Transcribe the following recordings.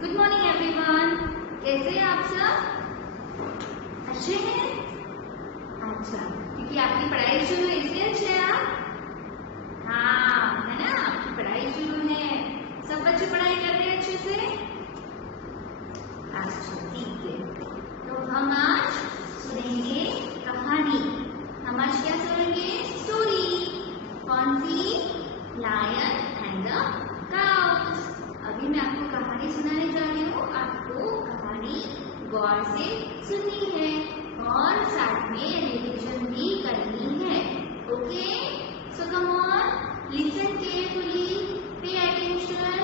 Good morning everyone. कैसे हैं आप सब? अच्छे हैं? अच्छा, क्योंकि आपकी पढ़ाई शुरू है इसलिए अच्छे हैं आप? हाँ, है ना, आपकी पढ़ाई शुरू है। सब बच्चे पढ़ाई कर रहे हैं अच्छे से? अच्छा, ठीक है। तो हम आज सुनेंगे कहानी। हम आज क्या सुनेंगे? स्टोरी। कौन सी? Lion and the cows. अभी मैं आपको कहानी सुनाने जा रही हूँ। आपको कहानी गौर से सुननी है और साथ में रिविजन भी करनी है। Okay, so come on, listen carefully, pay attention.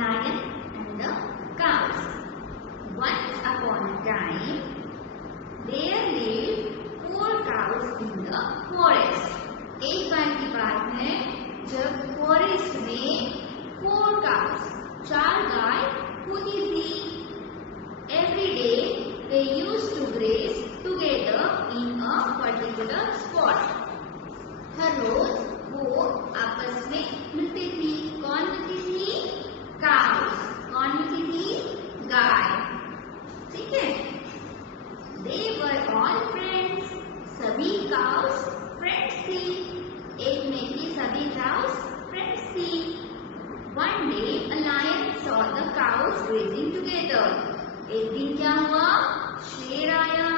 Lion and the cows. Once upon a time, there lived 4 cows in the forest. एक बार की बात है जब फॉरेस्ट में 4 cows, 4 गाय होती थी। Every day they used to graze together in a particular spot. हर रोज वो आपस में मिलती थी। कौन मिलती थी? cows। कौन मिलती थी? गाय। ठीक है। They were all friends. सभी cows friends थी। एक में की सभी cows friends थी। One day a lion saw the cows grazing together. एक दिन क्या हुआ? शेर आया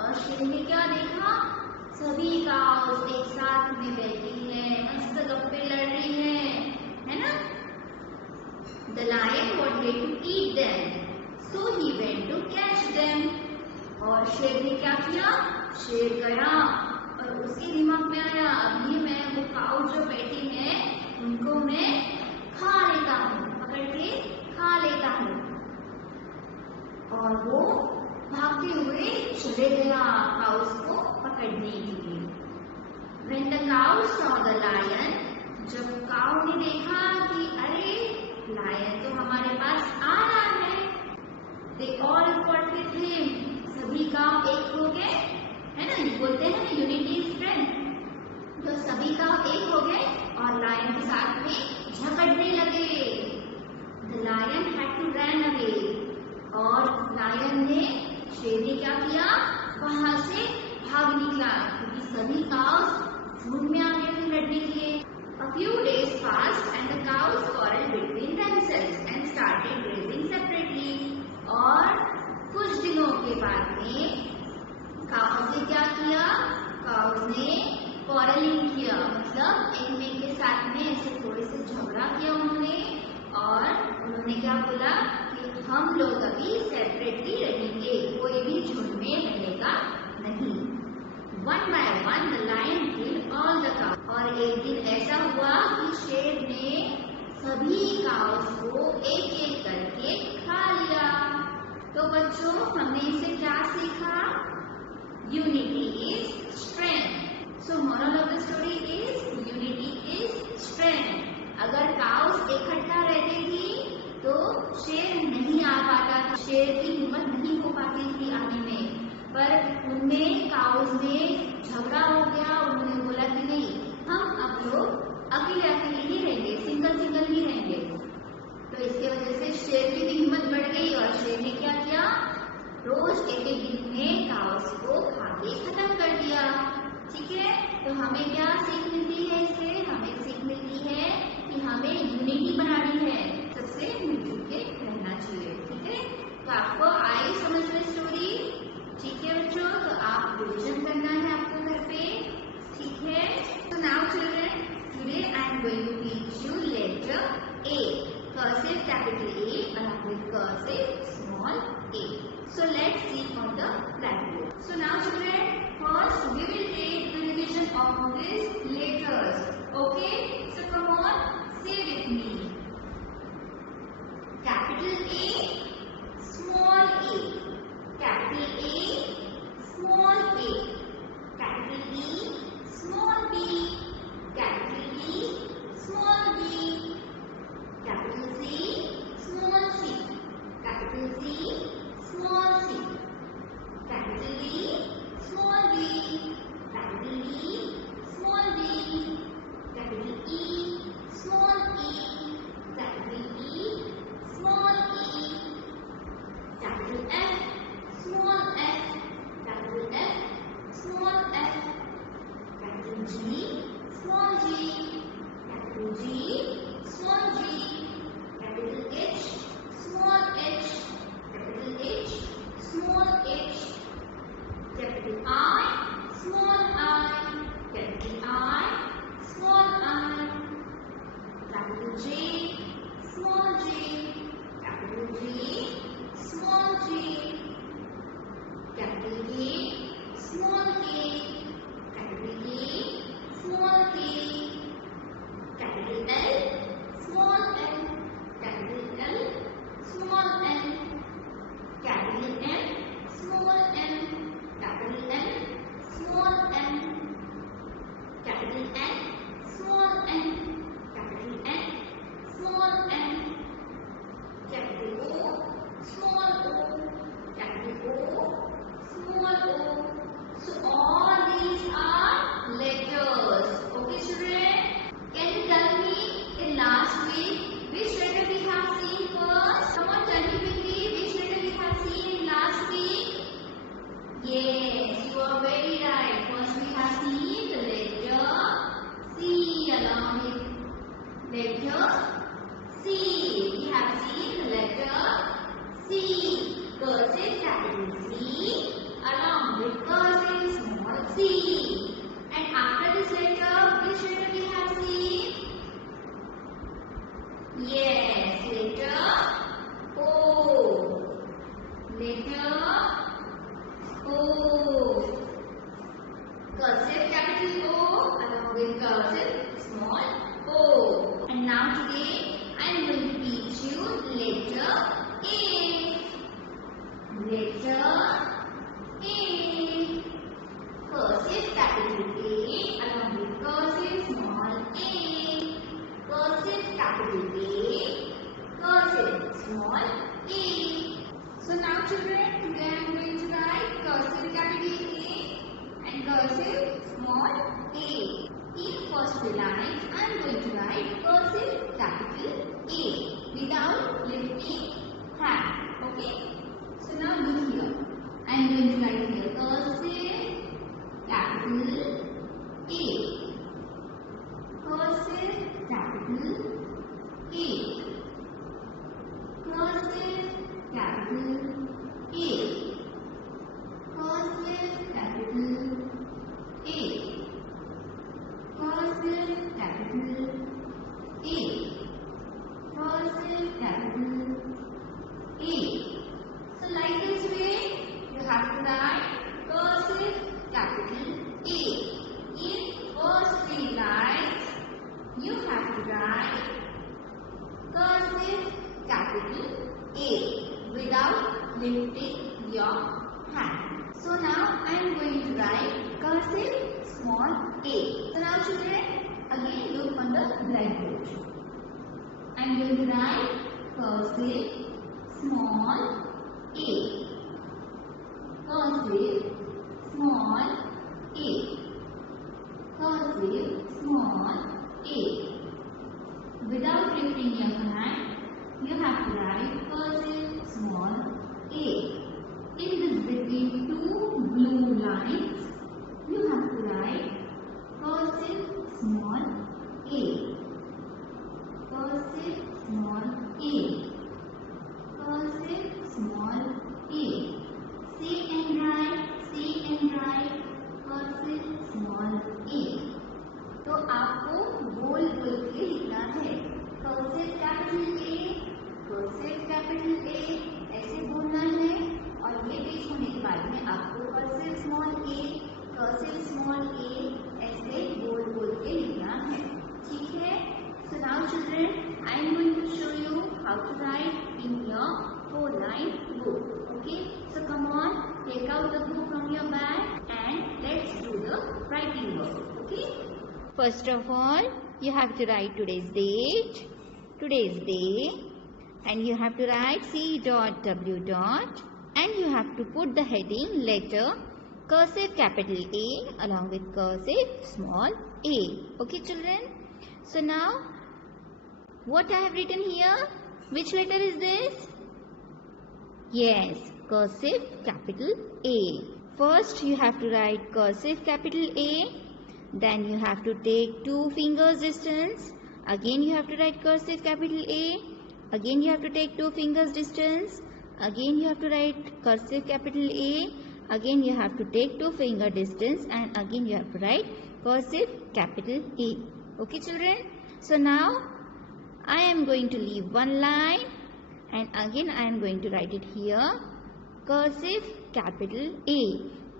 और शेर ने क्या देखा? सभी cows एक साथ में बैठी है, मस्त गप्पे लड़ रही है ना? The lion wanted to eat them. So he went to catch them. और शेर ने क्या किया? शेर गया और उसके दिमाग में आया, अभी मैं वो काऊ जो बैठी है उनको मैं खा लेता हूँ, पकड़ के खा लेता हूँ। और वो भागते हुए चले गया काउस को पकड़ने के लिए। When the cow saw the lion, जब काऊ ने देखा कि अरे लायन तो हमारे पास आ रहा है, they all fought with him. सभी काऊ एक हो गए, है ना, बोलते हैं ना यूनिटी इज स्ट्रेंथ। तो सभी काऊ एक हो गए और लायन के साथ में झगड़ने लगे। The lion had to run away. और लायन ने, शेर ने क्या किया? वहां से भाग निकला क्योंकि सभी काऊ झुंड में आ गए थे लड़ने के लिए। A few days passed and the cows quarreled between themselves and started grazing separately. और कुछ दिनों के बाद में काउस ने क्या किया? काउस ने क्वारलिंग किया, मतलब एक में के साथ में ऐसे थोड़े से झगड़ा किया उन्होंने। और उन्होंने क्या बोला कि हम लोग अभी सेपरेटली रहेंगे, कोई भी झुंड में रहेगा नहीं। One by one the lion killed all the cows. और एक दिन ऐसा हुआ कि शेर ने सभी काउस को एक एक करके खा लिया। तो बच्चों, हमने इसे क्या सीखा? Unity is strength. So moral of the story is unity is strength. अगर काउस इकट्ठा रहती थी तो शेर नहीं आ पाता था, शेर की हिम्मत नहीं हो पाती थी आने में। पर उनमें काउस में झगड़ा हो गया, उन्होंने बोला कि नहीं, हम अब लोग अकेले अकेले ही रहेंगे, सिंगल सिंगल ही रहेंगे। तो इसके वजह से शेर की भी हिम्मत बढ़ गई और शेर ने क्या किया? रोज एक एक दिन में काउस को खा के खत्म कर दिया। ठीक है, तो हमें क्या सीख मिलती है इससे? हमें सीख मिलती है कि हमें यूनिटी बनानी है, सबसे मिलजुल के रहना चाहिए। ठीक है, तो आपको आई समझ में स्टोरी? ठीक है बच्चों, तो आप रिविजन करना है आपको घर पे। ठीक है, तो now children, today I am going to teach you letter A. Cursive capital A along with cursive small a. So let's see on the blackboard. So now children, first we will take the revision of these letters. Okay? So come on, say with me. Capital A, small a. Capital A, small a. Capital B, small b. Capital B, small b. Capital C, small c. Capital C, small c. Capital D, small d. Capital D, small d. Capital E, small e. small a. So now children, I am going to write cursive capital A and cursive small a. In first three lines, I am going to write cursive capital A without lifting hand. Okay? So now look here. I am going to write here cursive capital A. Cursive capital A. Cursive capital A. Cursive capital A. Cursive capital A. Cursive capital A. So like this way, you have to write cursive capital A. In first three lines, you have to write cursive capital A without lifting your hand. So now I am going to write cursive small a. So now children, again look on the blackboard. I am going to write cursive small a. Cursive small a. Cursive small a. Without lifting your hand, you have to write cursive small a. In this between two blue lines, you have to write cursive small a. Cursive small a. Cursive small a. Say and write, cursive small a. तो आपको बोल बोल के लिखना है cursive capital A ऐसे बोलना है और ये पेज होने के बाद में आपको कर्सिव स्मॉल ए ऐसे बोल बोल के लिखना है. ठीक है? So now children, I am going to show you how to write in your 4-line book. Okay? So come on, take out the book from your bag and let's do the writing work. Okay? First of all, you have to write today's date, today's day, and you have to write C.W. and you have to put the heading letter cursive capital A along with cursive small a. Okay children? So now, what I have written here? Which letter is this? Yes, cursive capital A. First you have to write cursive capital A. Then you have to take 2 fingers distance. Again you have to write cursive capital A. Again you have to take 2 fingers distance. Again you have to write cursive capital A. Again you have to take 2 finger distance and again you have to write cursive capital A. Okay children? So now I am going to leave one line and again I am going to write it here cursive capital A.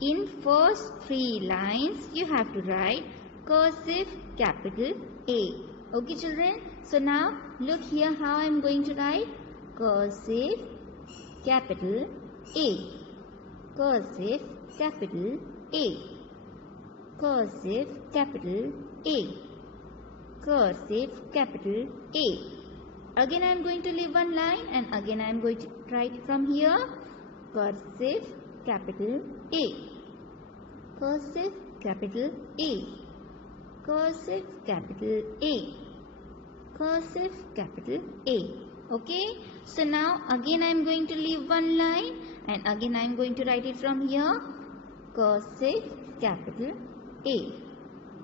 In first 3 lines, you have to write cursive capital A. Okay children? So now look here how I am going to write cursive capital A. Cursive capital A. Cursive capital A. Cursive capital A. Again I am going to leave one line and again I am going to write from here cursive capital A. Cursive capital A. Cursive capital A. Cursive capital A. Okay? So now again I am going to leave one line and again I am going to write it from here cursive capital A.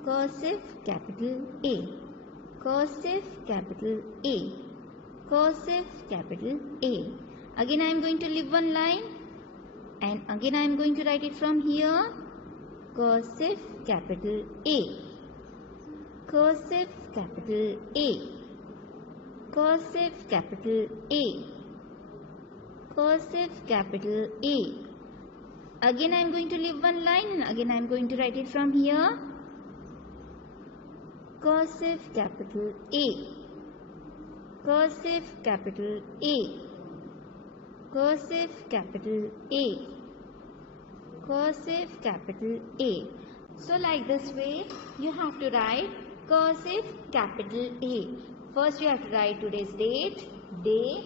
Cursive capital A. Cursive capital A. Cursive capital A. Again I am going to leave one line and again I am going to write it from here cursive capital A. Cursive capital A. Cursive capital A. Cursive capital A. Again I am going to leave one line and again I am going to write it from here cursive capital A. Cursive capital A. Cursive capital A. Cursive capital A. So like this way you have to write cursive capital A. First you have to write today's date, day,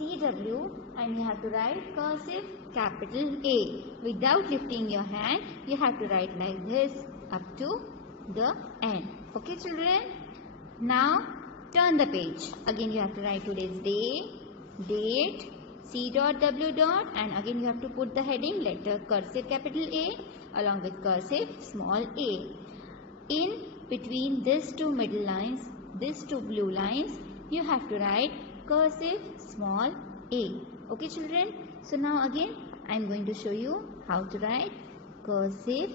CW and you have to write cursive capital A. Without lifting your hand, you have to write like this up to the end. Okay children? Now turn the page. Again you have to write today's day, date, C dot W dot, and again you have to put the heading letter cursive capital A along with cursive small a. In between these two middle lines, these two blue lines, you have to write cursive small a. Okay children? So now again I am going to show you how to write cursive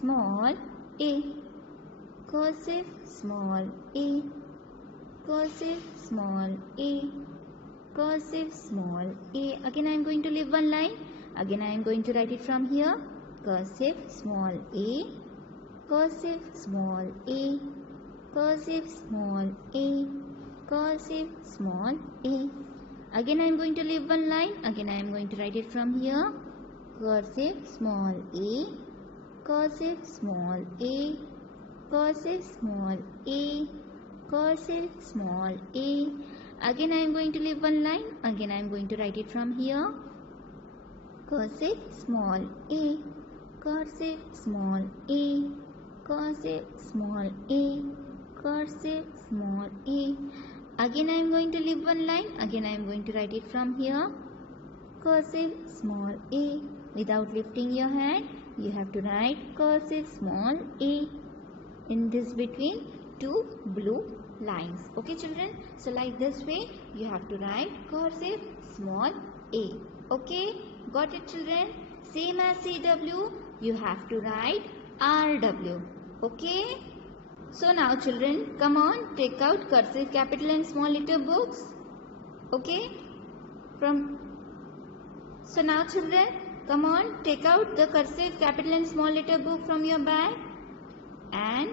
small a. Cursive small a. Cursive small a. Cursive small a. Again I am going to leave one line. Again I am going to write it from here. Cursive small a. Cursive small a. Cursive small a. Cursive small a. Again I am going to leave one line. Again I am going to write it from here. Cursive small a. Cursive small a. Cursive small a. Cursive small a. Again I am going to leave one line. Again I am going to write it from here. Cursive small a. Cursive small a. Cursive small a. Cursive small a. Again I am going to leave one line. Again I am going to write it from here. Cursive small a. Without lifting your hand, you have to write cursive small a in this between two blue lines. Okay children? So like this way you have to write cursive small a. Okay? Got it children? Same as CW, you have to write RW. Okay? So now children, come on, take out cursive capital and small letter books. Okay? So now children, come on, take out the cursive capital and small letter book from your bag. And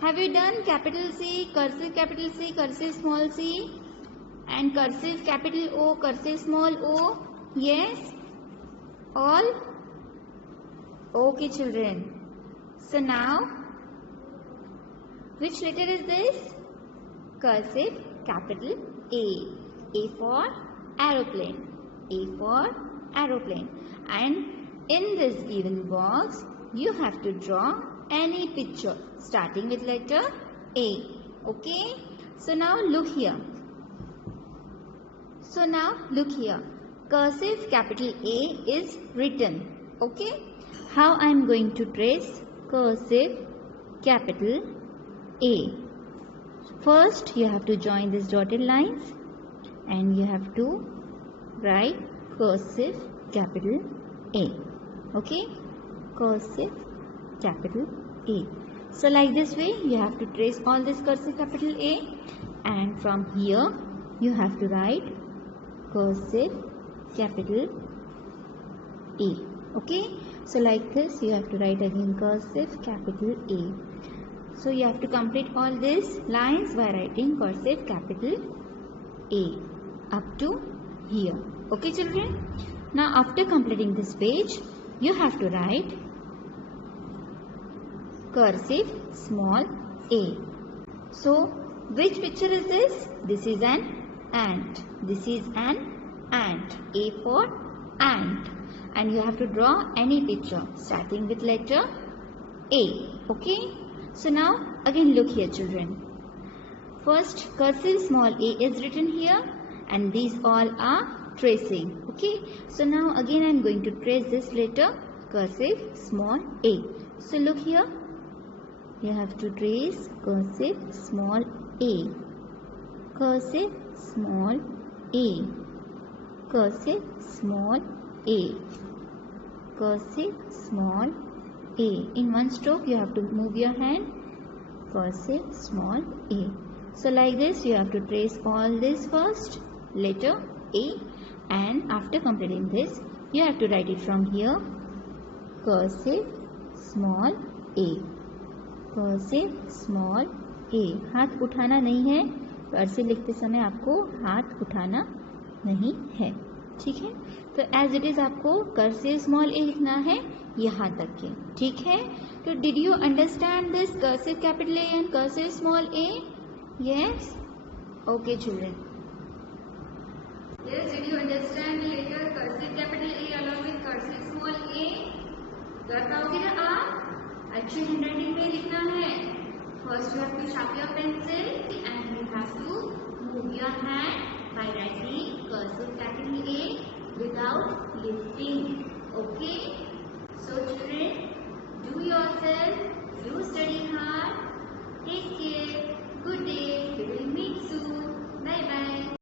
have you done capital C, cursive small c, and cursive capital O, cursive small o? Yes? All? Okay children. So now, which letter is this? Cursive capital A. A for aeroplane. A for aeroplane. And in this given box, you have to draw any picture starting with letter A. Okay? So now look here. Cursive capital A is written. Okay? How I am going to trace cursive capital A? First, you have to join these dotted lines and you have to write cursive capital A. Okay? Cursive capital A. So like this way, you have to trace all this cursive capital A, and from here, you have to write cursive capital A. Okay? So like this, you have to write again cursive capital A. So you have to complete all these lines by writing cursive capital A up to here. Okay children? Now after completing this page, you have to write cursive small a. So which picture is this? This is an ant. This is an ant. A for ant. And you have to draw any picture starting with letter A. Okay? So now again look here children. First cursive small a is written here and these all are tracing. Okay? So now again I am going to trace this letter cursive small a. So look here. You have to trace cursive small a. Cursive small a. Cursive small a. Cursive small a. In one stroke you have to move your hand. Cursive small a. So like this you have to trace all this first letter A, and after completing this you have to write it from here cursive small a. Cursive small a. हाथ उठाना नहीं है, cursive लिखते समय आपको हाथ उठाना नहीं है. ठीक है? तो एज इट इज आपको कर्सिव स्मॉल ए लिखना है यहाँ तक के. ठीक है? तो did you understand this cursive capital A and cursive small A? Yes? Okay children. Yes, did you understand the letter cursive capital A along with cursive small a? कर पाओगे ना आप? अच्छी हैंडराइटिंग में लिखना है. First you have to sharpen your pencil and you have to move your hand by writing cursive capital A without